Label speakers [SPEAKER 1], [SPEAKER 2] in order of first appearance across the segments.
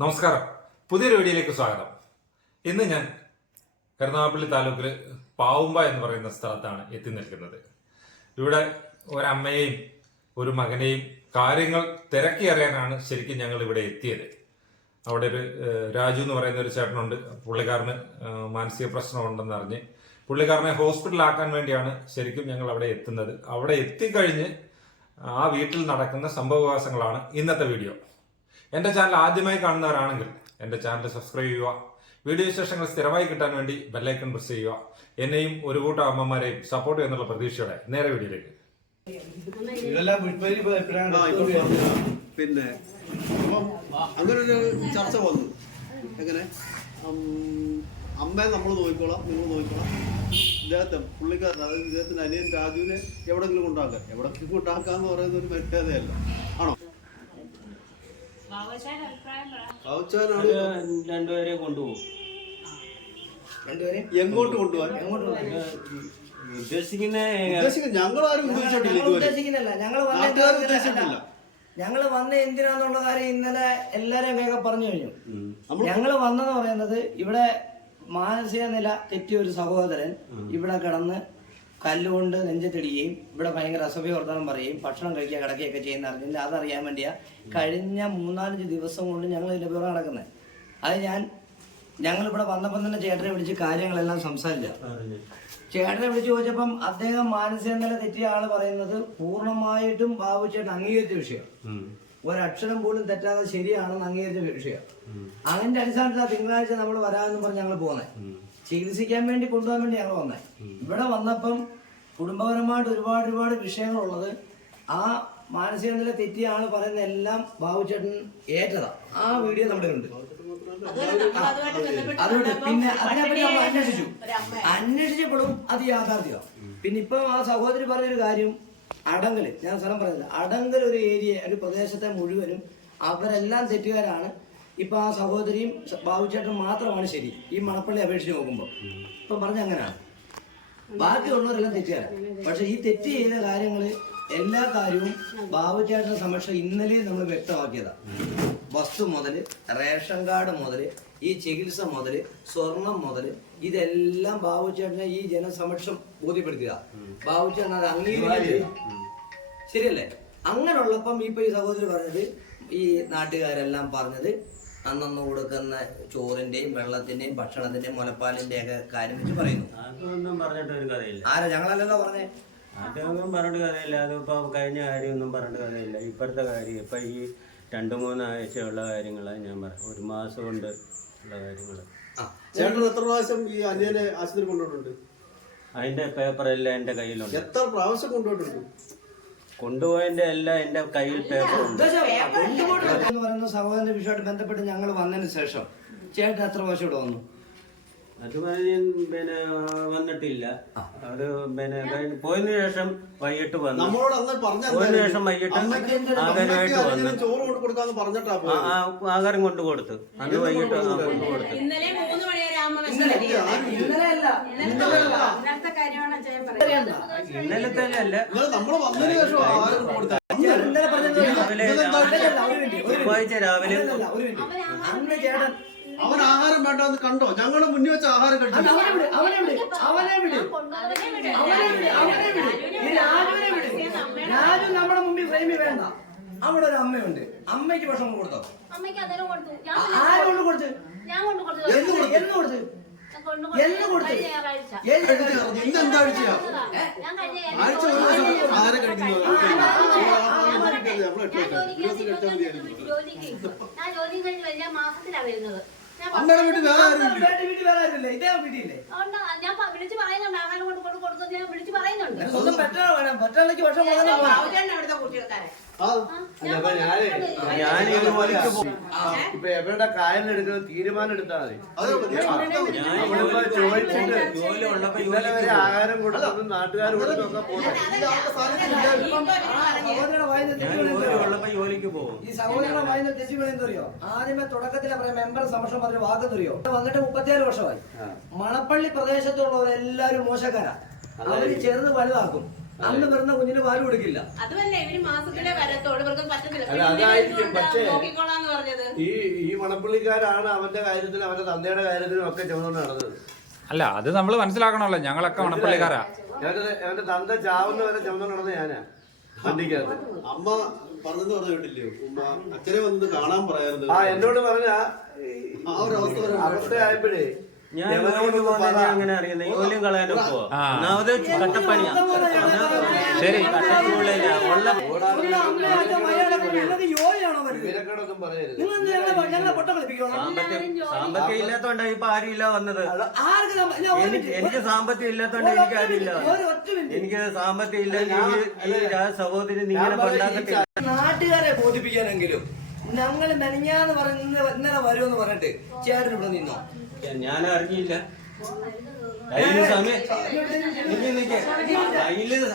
[SPEAKER 1] നമസ്കാരം. പുതിയൊരു വീഡിയോയിലേക്ക് സ്വാഗതം. ഇന്ന് ഞാൻ കരുനാഗപ്പള്ളി താലൂക്കിൽ പാവുമ്പ എന്ന് പറയുന്ന സ്ഥലത്താണ് എത്തി നിൽക്കുന്നത്. ഇവിടെ ഒരമ്മയെയും ഒരു മകനെയും കാര്യങ്ങൾ തിരക്കി അറിയാനാണ് ശരിക്കും ഞങ്ങൾ ഇവിടെ എത്തിയത്. അവിടെ ഒരു രാജു എന്ന് പറയുന്ന ഒരു ചേട്ടനുണ്ട്. പുള്ളിക്കാരന് മാനസിക പ്രശ്നമുണ്ടെന്ന് അറിഞ്ഞ് പുള്ളിക്കാരനെ ഹോസ്പിറ്റലാക്കാൻ വേണ്ടിയാണ് ശരിക്കും ഞങ്ങൾ അവിടെ എത്തുന്നത്. അവിടെ എത്തിക്കഴിഞ്ഞ് ആ വീട്ടിൽ നടക്കുന്ന സംഭവവികാസങ്ങളാണ് ഇന്നത്തെ വീഡിയോ. എന്റെ ചാനൽ ആദ്യമായി കാണുന്നവരാണെങ്കിൽ എന്റെ ചാനൽ സബ്സ്ക്രൈബ് ചെയ്യുക. വീഡിയോ വിശേഷങ്ങൾ സ്ഥിരമായി കിട്ടാൻ വേണ്ടി ബെല്ലൈക്കൺ പ്രസ് ചെയ്യുക. എന്നെയും ഒരു കൂട്ടം അമ്മമാരെയും സപ്പോർട്ട് ചെയ്യുന്നുള്ള പ്രതീക്ഷയോടെ നേരെ വീഡിയോയിലേക്ക്.
[SPEAKER 2] പിന്നെ. അങ്ങനെ ഒരു ചർച്ച വന്നു. എങ്ങനെ? അമ്മയെ നമ്മൾ നോക്കിക്കോളാം നിങ്ങൾ നോക്കിക്കോളാം. ഇദ്ദേഹത്തെ പുള്ളിക്കാരൻ അതായത് ഇദ്ദേഹത്തിന്റെ അനിയൻ രാജുവിനെ എവിടെങ്കിലും കൊണ്ടാക്കാം. എവിടെങ്കിലും കൊണ്ടാക്കാന്ന് പറയുന്ന ഒരു മര്യാദയല്ല ആണോ
[SPEAKER 3] ബാബുശാന്റെ അഭിപ്രായം പറ
[SPEAKER 2] അവച്ചാനാണ്
[SPEAKER 4] രണ്ടുപേരെ കൊണ്ടുപോകും.
[SPEAKER 2] എങ്ങോട്ട് കൊണ്ടുപോകാൻ?
[SPEAKER 4] ഉദ്ദേശിക്കുന്ന
[SPEAKER 2] ഉദ്ദേശിക്കുന്നത് ഞങ്ങളാരും ഉദ്ദേശിച്ചിട്ടില്ല
[SPEAKER 5] ഉദ്ദേശിക്കുന്നില്ല. ഞങ്ങൾ വന്ന
[SPEAKER 2] നാട്ടുകാർ
[SPEAKER 5] എന്തിനാ-
[SPEAKER 2] ഉദ്ദേശിച്ചിട്ടില്ല.
[SPEAKER 5] ഞങ്ങൾ വന്ന എന്തിനാന്നുള്ള കാര്യം ഇന്നലെ എല്ലാരെയും വേഗം പറഞ്ഞു കഴിഞ്ഞു.
[SPEAKER 2] നമ്മൾ
[SPEAKER 5] ഞങ്ങൾ വന്നെന്ന് പറയുന്നത് ഇവിടെ മാനസിക നില തെറ്റിയ ഒരു സഹോദരൻ ഇവിടെ കിടന്ന് കല്ലുകൊണ്ട് നെഞ്ചത്തിടുകയും ഇവിടെ ഭയങ്കര അസഭ്യവർത്തനം പറയുകയും ഭക്ഷണം കഴിക്കുക കിടക്കുകയൊക്കെ ചെയ്യുന്ന അറിഞ്ഞില്ല അതറിയാൻ വേണ്ടിയാ. കഴിഞ്ഞ മൂന്നാലഞ്ച് ദിവസം കൊണ്ട് ഞങ്ങൾ ഇതിന്റെ പിറകെ നടക്കുന്നത് അത് ഞാൻ ഞങ്ങൾ ഇവിടെ വന്നപ്പം തന്നെ ചേട്ടനെ വിളിച്ച് കാര്യങ്ങളെല്ലാം സംസാരിച്ച. ചേട്ടനെ വിളിച്ച് ചോദിച്ചപ്പം അദ്ദേഹം മാനസിക നില തെറ്റിയ ആൾ പറയുന്നത് പൂർണമായിട്ടും ബാബു ചേട്ടൻ അംഗീകരിച്ച വിഷയം ഒരക്ഷരം പോലും തെറ്റാതെ ശരിയാണെന്ന് അംഗീകരിച്ച വിഷയം അതിന്റെ അടിസ്ഥാനത്തിൽ തിങ്കളാഴ്ച നമ്മൾ വരാമെന്ന് പറഞ്ഞ് ഞങ്ങൾ പോകുന്നത് ചികിത്സിക്കാൻ വേണ്ടി കൊണ്ടുപോകാൻ വേണ്ടി ഞങ്ങൾ വന്നത് ഇവിടെ വന്നപ്പം കുടുംബപരമായിട്ട് ഒരുപാട് ഒരുപാട് വിഷയങ്ങളുള്ളത് ആ മാനസിക നില തെറ്റിയാണ് പറയുന്ന എല്ലാം ബാബു ചേട്ടൻ ഏറ്റതാ. ആ വീഡിയോ നമ്മുടെ ഉണ്ട് അതുകൊണ്ട് പിന്നെ അതിനെപ്പറ്റി നമ്മൾ അന്വേഷിച്ചു. അന്വേഷിച്ചപ്പോഴും അത് യാഥാർത്ഥ്യമാണ് പിന്നെ ഇപ്പൊ ആ സഹോദരി പറഞ്ഞൊരു കാര്യം അടങ്കൽ ഞാൻ സ്ഥലം പറഞ്ഞില്ല. അടങ്കൽ ഒരു ഏരിയ ഒരു പ്രദേശത്തെ മുഴുവനും അവരെല്ലാം തെറ്റുകാരാണ്. ഇപ്പൊ ആ സഹോദരിയും ബാബു ബാബുചേട്ടൻ മാത്രമാണ് ശരി. ഈ മണപ്പള്ളി അപേക്ഷിച്ച് നോക്കുമ്പോൾ ഇപ്പൊ പറഞ്ഞ അങ്ങനെയാണ് ബാക്കിയുള്ളവരെല്ലാം തെറ്റുകാരാണ് പക്ഷെ ഈ തെറ്റ് ചെയ്ത കാര്യങ്ങൾ എല്ലാ കാര്യവും ബാബുചേട്ടന്റെ സമക്ഷം ഇന്നലെ നമ്മൾ വ്യക്തമാക്കിയതാണ് വസ്തു മുതൽ റേഷൻ കാർഡ് മുതൽ ഈ ചികിത്സ മുതൽ സ്വർണം മുതൽ ഇതെല്ലാം ബാബുചേട്ടനെ ഈ ജനസമക്ഷം ബോധ്യപ്പെടുത്തുക ബാബുചേട്ടൻ അത് അംഗീകരിക്കുക ശരിയല്ലേ? അങ്ങനെയുള്ളപ്പം ഇപ്പൊ ഈ സഹോദരി പറഞ്ഞത് ഈ നാട്ടുകാരെല്ലാം പറഞ്ഞത് അന്നന്ന് കൊടുക്കുന്ന ചോറിന്റെയും വെള്ളത്തിന്റെയും ഭക്ഷണത്തിന്റെയും മുലപ്പാലിന്റെ ഒക്കെ കാര്യം വെച്ച് പറയുന്നു.
[SPEAKER 4] അതൊന്നും പറഞ്ഞിട്ട് ഒരു കഥയില്ല.
[SPEAKER 5] ആരാ? ഞങ്ങളല്ലല്ലോ പറഞ്ഞേ.
[SPEAKER 4] അതൊന്നും പറഞ്ഞിട്ട് കഥയില്ല. അതിപ്പോ കഴിഞ്ഞ കാര്യമൊന്നും പറഞ്ഞിട്ട് കഥയില്ല. ഇപ്പോഴത്തെ കാര്യം ഇപ്പൊ ഈ രണ്ട് മൂന്ന് ആഴ്ചയുള്ള കാര്യങ്ങളാണ് ഞാൻ പറയാം ഒരു മാസം കൊണ്ട് ഉള്ള കാര്യങ്ങൾ
[SPEAKER 2] ചേട്ടൻ എത്ര പ്രാവശ്യം ഈ അനിയനെ ആശുപത്രി കൊണ്ടുപോയിട്ടുണ്ട്?
[SPEAKER 4] അതിന്റെ പേപ്പറെല്ലാം എന്റെ കയ്യിലുണ്ട്.
[SPEAKER 2] എത്ര പ്രാവശ്യം കൊണ്ടുപോയിട്ടുണ്ട്?
[SPEAKER 4] കൊണ്ടുപോയതിന്റെ എല്ലാം എന്റെ കയ്യിൽ പേപ്പറുണ്ട്
[SPEAKER 5] എന്ന് പറയുന്ന സഹോദരന്റെ വിഷയമായിട്ട് ബന്ധപ്പെട്ട് ഞങ്ങൾ വന്നതിന് ശേഷം ചേട്ടൻ എത്ര പ്രാവശ്യം ഇവിടെ വന്നു?
[SPEAKER 4] അത് പറഞ്ഞ് പിന്നെ വന്നിട്ടില്ല. അത് പിന്നെ കഴിഞ്ഞ് പോയതിനു ശേഷം വൈകിട്ട് വന്നു.
[SPEAKER 2] നമ്മളോട് അന്ന് പറഞ്ഞ
[SPEAKER 4] പോയതിനു ശേഷം വൈകിട്ട് ആഹാരമായിട്ട് വന്നു.
[SPEAKER 2] ചോറ് കൊണ്ട് കൊടുക്കാന്ന് പറഞ്ഞിട്ടാ പോയത്?
[SPEAKER 4] ആ, ആഹാരം കൊണ്ടു കൊടുത്തു. അന്ന് വൈകിട്ട് ആ, കൊണ്ട് കൊടുത്തു.
[SPEAKER 3] ഇന്നലെ മൂന്ന് മണി വരെ അമ്മ
[SPEAKER 5] ഇന്നലെ അല്ല.
[SPEAKER 3] ഇന്നത്തെ കാര്യമാണ്
[SPEAKER 4] ഇന്നലത്തെ അല്ല
[SPEAKER 2] നമ്മൾ വന്നതിന് ശേഷം കൊടുത്ത
[SPEAKER 5] പറഞ്ഞത്
[SPEAKER 4] രാവിലെ ചൊവ്വാഴ്ച രാവിലെ
[SPEAKER 5] അല്ലല്ല, ഒരു മിനിറ്റ്. അന്ന് ചേട്ടൻ
[SPEAKER 2] അവൻ ആഹാരം വേണ്ടെന്ന് കണ്ടോ? ഞങ്ങൾ മുന്നിൽ വെച്ച ആഹാരം കഴിച്ചു.
[SPEAKER 5] അവനെ വിട് അവനെ വിട് അവനെ വിട്. അവനെ വിട്. അവനെ വിട് ഈ രാജുവിനെ വിട്. രാജു നമ്മുടെ മുമ്പിൽ ഫ്രെയിമിൽ വേണ്ട. അവിടെ ഒരു അമ്മയുണ്ട്. അമ്മയ്ക്ക് ഭക്ഷണം കൊടുത്തോ?
[SPEAKER 3] അമ്മയ്ക്ക് അന്നേരം കൊടുത്തു. ഞാൻ
[SPEAKER 5] ആ- ആര് കൊണ്ട് കൊടുത്ത്?
[SPEAKER 3] ഞാൻ കൊണ്ട് കൊടുത്തു?
[SPEAKER 5] എന്ന് കൊടുത്ത്? എന്ന് കൊടുത്തു
[SPEAKER 2] ഇന്ന് എന്താ ആഴ്ചയാ ആഴ്ച ഒരു ദിവസം ആഹാരം കഴിക്കുന്നത്
[SPEAKER 3] ഞാൻ ജോലി കഴിഞ്ഞ് വലിയ മാസത്തിലാ വരുന്നത്
[SPEAKER 2] അമ്മയുടെ വീട്ടിൽ വേറെ ആരും ഇല്ല.
[SPEAKER 5] വീട്ടിൽ വീട്ടിൽ വേറെ ആരുമില്ല ഇതേ വീട്ടിലില്ലേ
[SPEAKER 3] അതുകൊണ്ട് ഞാൻ പ- വിളിച്ച് പറയുന്നുണ്ട് ആഹാരം കൊണ്ട് കൊണ്ട് കൊടുക്കുന്നത് ഞാൻ വിളിച്ച് പറയുന്നുണ്ട്.
[SPEAKER 5] സ്വന്തം പെറ്റാണ് വേണം. പെറ്റാളിക്ക് ഭക്ഷണം കൊടുക്കാൻ പോകാം.
[SPEAKER 2] ആ,
[SPEAKER 4] ഞാൻ ഇതുപോലെക്ക് പോകും
[SPEAKER 6] ഇപ്പൊ എവരുടെ കാര്യം എടുക്കുന്ന തീരുമാനം എടുത്താൽ മതി.
[SPEAKER 2] അത് മതി.
[SPEAKER 4] ഞാൻ
[SPEAKER 6] നമ്മളിപ്പോ ചോദിച്ചിട്ട്
[SPEAKER 4] ജോലി ഉള്ളപ്പോ
[SPEAKER 6] ഇന്നലെ വരെ ആഹാരം കൊടുത്തതും നാട്ടുകാർ കൊടുത്തൊക്കെ
[SPEAKER 5] സഹോദരയുടെ വായിന്ന്
[SPEAKER 4] ഞാൻ
[SPEAKER 5] തെറ്റി വീണെന്ന്
[SPEAKER 4] ജോലി
[SPEAKER 5] അറിയോ?
[SPEAKER 4] ഉള്ളപ്പോ ജോലിക്ക് പോകും.
[SPEAKER 5] ഈ സഹോദരയുടെ വായിന്ന് തെറ്റി വീണെന്ന് അറിയോ ആദ്യമേ തുടക്കത്തിൽ പറയാം മെമ്പർ സമക്ഷം പറഞ്ഞ വാക്ക് വാക്കെന്നറിയോ വന്നിട്ട് മുപ്പത്തിയാറ് വർഷമായി. മണപ്പള്ളി പ്രദേശത്തുള്ളവരെല്ലാരും മോശക്കാരാ. അവർ ചെറുത് വലുതാക്കും. അന്ന് വരുന്ന കുഞ്ഞിന് പാൽ കൊടുക്കില്ല.
[SPEAKER 6] അല്ല, അതായിരിക്കും. പക്ഷേ- ഈ ഈ മണപ്പള്ളിക്കാരാണ് അവന്റെ കാര്യത്തിലും അവന്റെ തന്തയുടെ കാര്യത്തിലും ഒക്കെ ചുമന്നുകൊണ്ട് നടന്നത്.
[SPEAKER 7] അല്ല അത് നമ്മൾ മനസ്സിലാക്കണമല്ലോ. ഞങ്ങളൊക്കെ മണപ്പള്ളിക്കാരാ.
[SPEAKER 6] അവന്റെ അവന്റെ തന്ത ചാവുന്ന വരെ ചുമന്നുകൊണ്ട് നടന്ന ഞാനാ വണ്ടിക്കകത്ത്.
[SPEAKER 2] അമ്മ പറഞ്ഞെന്ന് പറഞ്ഞു കേട്ടില്ലേ? ഉമ്മ അച്ഛനെ വന്ന് കാണാൻ പറയാറുണ്ട്.
[SPEAKER 6] ആ എന്നോട് പറഞ്ഞ അവസ്ഥയായപ്പോഴേ
[SPEAKER 4] അങ്ങനെ അറിയുന്നത് ജോലിയും കളയാനും പോവാ. ഒന്നാമത് കട്ടപ്പണിയാ
[SPEAKER 7] ശരി.
[SPEAKER 4] സാമ്പത്തികം ഇല്ലാത്തോണ്ടാ ഇപ്പൊ ആരും ഇല്ല വന്നത്. എനിക്ക് സാമ്പത്തികം ഇല്ലാത്തോണ്ട്
[SPEAKER 5] ഒരു
[SPEAKER 4] എനിക്ക്
[SPEAKER 5] ആരില്ല
[SPEAKER 4] ആരും ഇല്ല. എനിക്ക് സാമ്പത്തികം രാ- സഹോദരി നിങ്ങളെ
[SPEAKER 5] നാട്ടുകാരെ ബോധിപ്പിക്കാനെങ്കിലും ഞങ്ങൾ മെനഞ്ഞാന്ന് പറഞ്ഞ് ഇന്ന് ഇന്നലെ വരുമെന്ന് പറഞ്ഞിട്ട് ചേട്ടൻ ഇവിടെ നിന്നോ?
[SPEAKER 4] ഞാൻ അറിഞ്ഞില്ല. സമയം നിക്ക്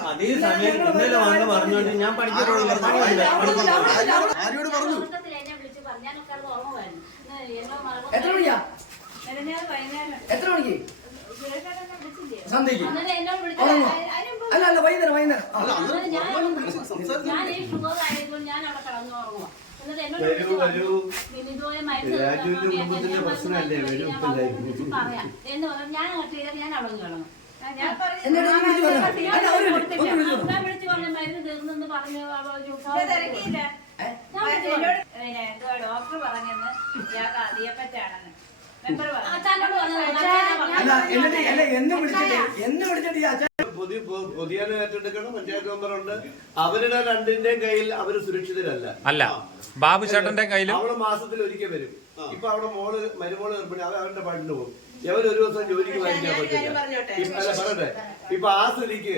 [SPEAKER 4] അതേ സമയം ഇന്നലെ വന്ന് പറഞ്ഞോണ്ട് ഞാൻ
[SPEAKER 2] പറഞ്ഞു?
[SPEAKER 5] എത്ര മണിയാ? എത്ര മണിക്ക്? സന്ധ്യക്ക്? ഉറങ്ങോ? അല്ല അല്ല വൈകുന്നേരം വൈകുന്നേരം. ആ.
[SPEAKER 3] ഞാൻ ഞാൻ ഈ ഷുഗർ ആയതുകൊണ്ട് ഞാൻ അവിടെ കിടന്നു ഉറങ്ങുക എന്നിട്ട് എന്നോട്
[SPEAKER 6] വരൂ,
[SPEAKER 3] വിളിച്ചു
[SPEAKER 6] വരൂ.
[SPEAKER 3] പറഞ്ഞു, "ഇതുപോലെ മരുന്ന്
[SPEAKER 6] രാജുവിന്റെ
[SPEAKER 3] തന്നു,
[SPEAKER 6] കുടുംബത്തിന്റെ പ്രശ്നമല്ലേ,
[SPEAKER 3] മരുന്ന്
[SPEAKER 6] വരൂ,
[SPEAKER 3] ഞാൻ
[SPEAKER 6] ഇപ്പില്ലായി.
[SPEAKER 3] വിളിച്ച് പറയാം എന്ന് പറഞ്ഞു ഞാൻ അങ്ങോട്ട് ഞാൻ അവിടെ ഞാൻ പറഞ്ഞു,
[SPEAKER 5] എന്നിട്ട് ഒന്ന് വിളിച്ച് പറഞ്ഞോ. അല്ല, ഒരു മിനിറ്റ്,
[SPEAKER 3] കൊടുത്തില്ല.
[SPEAKER 5] ഒന്ന് വിളിച്ച് പറഞ്ഞോ.
[SPEAKER 3] ഞാൻ വിളിച്ച് പറഞ്ഞു മരുന്ന് തീർന്നെന്ന് പറഞ്ഞു അവൾ ഒരു
[SPEAKER 8] തിരക്കിയില്ല
[SPEAKER 3] ഞാൻ വിളിച്ച് പറഞ്ഞു.
[SPEAKER 8] ഡോക്ടർ പറഞ്ഞെന്ന് ഇയാൾക്ക് അതിയെപ്പറ്റാണെന്ന്
[SPEAKER 5] അല്ല എന്നിട്ട് അല്ല എന്ന് വിളിച്ചിട്ട് എന്ന് വിളിച്ചിട്ട്
[SPEAKER 6] പുതിയ പുതിയ ഏറ്റെടുക്കണം പഞ്ചായത്ത് മെമ്പറുണ്ട്. അവരുടെ രണ്ടിന്റെയും കയ്യിൽ അവർ സുരക്ഷിതരല്ല.
[SPEAKER 7] അല്ല ബാബു ചേട്ടന്റെ കയ്യിൽ
[SPEAKER 6] അവൾ മാസത്തിൽ ഒരിക്കൽ വരും. ഇപ്പൊ അവിടെ മോൾ മരുമോൾ ഗർഭിണി അവർ അവരുടെ പണ്ട് പോകും. യവൻ ഒരു ദിവസം ജോലിക്ക് വാങ്ങിക്കാൻ പറ്റില്ല. അല്ല പറയട്ടെ. ഇപ്പൊ ആ സ്ഥിതിക്ക്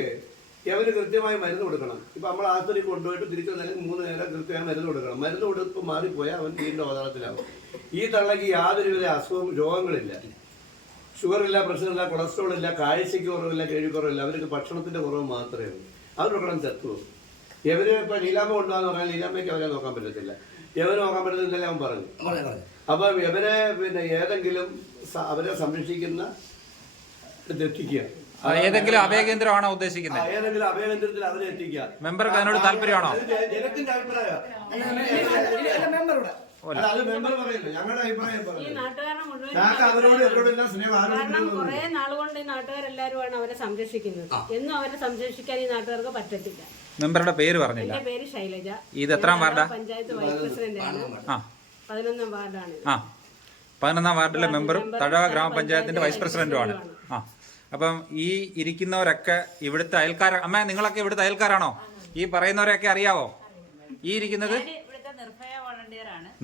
[SPEAKER 6] എവര് കൃത്യമായി മരുന്ന് കൊടുക്കണം. ഇപ്പൊ നമ്മൾ ആസ്പത്രി കൊണ്ടുപോയിട്ട് തിരിച്ചു വന്നാലും മൂന്ന് നേരം കൃത്യമായി മരുന്ന് കൊടുക്കണം. മരുന്ന് കൊടുപ്പ് മാറിപ്പോയാൽ അവൻ വീണ്ടും അവതാളത്തിലാവും. ഈ തള്ളക്ക് യാതൊരുവിധ അസുഖവും രോഗങ്ങളില്ല. ഷുഗർ ഇല്ല പ്രഷർ ഇല്ല കൊളസ്ട്രോൾ ഇല്ല കാഴ്ചയ്ക്ക് കുറവില്ല കേഴിക്കുറവില്ല കുറവില്ല അവർക്ക് ഭക്ഷണത്തിന്റെ കുറവ് മാത്രമേ ഉള്ളൂ. അവരൊക്കെ ചത്തു ഇവർ ഇപ്പൊ ലീലാമ്മ കൊണ്ടുവന്ന് പറഞ്ഞാൽ ലീലാമ്മയ്ക്ക് അവരെ നോക്കാൻ പറ്റത്തില്ല. ഇവർ നോക്കാൻ പറ്റത്തില്ല അവൻ പറഞ്ഞു. അപ്പൊ ഇവരെ പിന്നെ ഏതെങ്കിലും അവരെ സംരക്ഷിക്കുന്ന എത്തിക്കുക
[SPEAKER 7] ആ, ഏതെങ്കിലും അഭയകേന്ദ്രമാണോ
[SPEAKER 6] ആ,
[SPEAKER 7] ഉദ്ദേശിക്കുന്നത്?
[SPEAKER 6] ഏതെങ്കിലും അഭയകേന്ദ്രത്തിൽ അവരെ എത്തിക്കുക.
[SPEAKER 7] മെമ്പർക്ക് അതിനോട് താല്പര്യമാണോ?
[SPEAKER 6] ജനത്തിന്റെ അഭിപ്രായം
[SPEAKER 5] അല്ല
[SPEAKER 6] അല്ല അത് മെമ്പർ പറയുന്നു ഞങ്ങളുടെ അഭിപ്രായം
[SPEAKER 8] ഈ
[SPEAKER 6] പറയുന്നു
[SPEAKER 8] നാട്ടുകാരെ മുഴുവൻ
[SPEAKER 6] ഞങ്ങൾക്ക് അവരോട് എവരോടെല്ലാം സ്നേഹം
[SPEAKER 8] കാരണം
[SPEAKER 6] ആരോടും
[SPEAKER 8] കുറെ നാളുകൊണ്ട് ഈ നാട്ടുകാരെല്ലാരുമാണ് അവരെ സംരക്ഷിക്കുന്നത്. എന്നും അവരെ സംരക്ഷിക്കാൻ ഈ നാട്ടുകാർക്ക് പറ്റത്തില്ല.
[SPEAKER 7] മെമ്പറുടെ പേര് പറഞ്ഞില്ല.
[SPEAKER 8] എന്റെ പേര് ശൈലജ.
[SPEAKER 7] ഇത് എത്ര വാർഡാ?
[SPEAKER 8] പഞ്ചായത്ത് വൈസ് പ്രസിഡന്റാണ്.
[SPEAKER 7] ആ.
[SPEAKER 8] പതിനൊന്നാം വാർഡാണ്
[SPEAKER 7] ആ. പതിനൊന്നാം വാർഡിലെ മെമ്പറും തഴവ ഗ്രാമപഞ്ചായത്തിന്റെ വൈസ് പ്രസിഡന്റുമാണ്. ആ. അപ്പം ഈ ഇരിക്കുന്നവരൊക്കെ ഇവിടുത്തെ അയൽക്കാര അമ്മ നിങ്ങളൊക്കെ ഇവിടുത്തെ അയൽക്കാരാണോ? ഈ പറയുന്നവരെയൊക്കെ അറിയാവോ? ഈ ഇരിക്കുന്നത്?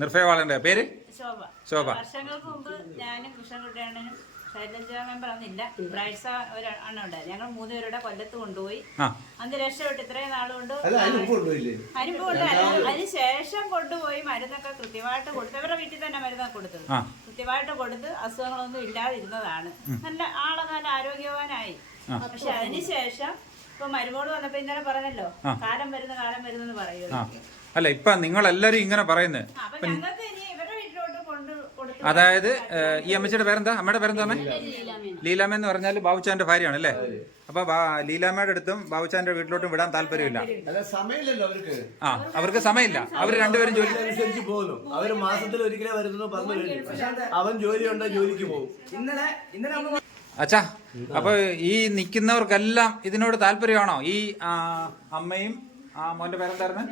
[SPEAKER 8] വോളണ്ടിയർ ആണ്
[SPEAKER 7] നിർഭയ വാളന്റെ പേര്?
[SPEAKER 8] ശോഭ.
[SPEAKER 7] ശോഭ.
[SPEAKER 8] വർഷങ്ങൾക്ക് മുമ്പ് ഞാനും കൃഷ്ണൻകുട്ടിയാണനും ശൈലജ മെമ്പർ അന്നില്ല ബ്രൈറ്റ്സ ഒരു അണ്ണുണ്ടായി ഞങ്ങൾ മൂന്നുപേരുടെ കൊല്ലത്ത് കൊണ്ടുപോയി. അന്ന് രക്ഷപ്പെട്ട് ഇത്രയും നാളുകൊണ്ട്
[SPEAKER 6] അല്ല അതിന് മുമ്പ് കൊണ്ടുപോയില്ലേ
[SPEAKER 8] അനുഭവമുണ്ട് അതിന് കൊണ്ടുപോയി മരുന്നൊക്കെ കൃത്യമായിട്ട് കൊടുത്തു. അവരുടെ വീട്ടിൽ തന്നെ മരുന്നൊക്കെ കൊടുത്തത്. കൃത്യമായിട്ട് കൊടുത്ത് അസുഖങ്ങളൊന്നും ഇല്ലാതിരുന്നതാണ്. നല്ല ആളെ നല്ല ആരോഗ്യവാനായി. പക്ഷെ അതിനുശേഷം ഇപ്പൊ മരുമോട് വന്നപ്പോ ഇന്നലെ പറഞ്ഞല്ലോ കാലം വരുന്ന കാലം വരുന്നെന്ന്
[SPEAKER 7] അല്ല ഇപ്പൊ നിങ്ങളെല്ലാരും ഇങ്ങനെ പറയുന്നത്
[SPEAKER 8] ഞങ്ങൾക്ക് ഇനി ഇവരുടെ വീട്ടിലോട്ട് കൊണ്ട് കൊടുത്തു
[SPEAKER 7] അതായത് ഈ അമ്മച്ചിയുടെ പേരെന്താ? അമ്മയുടെ പേരെന്താ ലീലാമ്മ എന്ന് പറഞ്ഞാൽ ബാബുച്ചാന്റെ ഭാര്യയാണ് അല്ലേ? അപ്പൊ ബാ- ലീലാമ്മയുടെ അടുത്തും ബാബുച്ചാന്റെ വീട്ടിലോട്ടും വിടാൻ താല്പര്യമില്ല.
[SPEAKER 6] അല്ല സമയമില്ലല്ലോ അവർക്ക്.
[SPEAKER 7] ആ അവർക്ക് സമയമില്ല. അവർ രണ്ടുപേരും ജോലി
[SPEAKER 6] അനുസരിച്ച് പോകുന്നു. അവർ മാസത്തിൽ ഒരിക്കലേ വരുന്നു പറഞ്ഞു അവൻ ജോലി ഉണ്ടോ ജോലിക്ക് പോകും.
[SPEAKER 5] ഇന്നലെ ഇന്നലെ നമ്മൾ
[SPEAKER 7] അച്ഛാ അപ്പൊ ഈ നിൽക്കുന്നവർക്കെല്ലാം ഇതിനോട് താല്പര്യമാണോ? ഈ അമ്മയും ആ മോന്റെ പേരെന്തായിരുന്നു?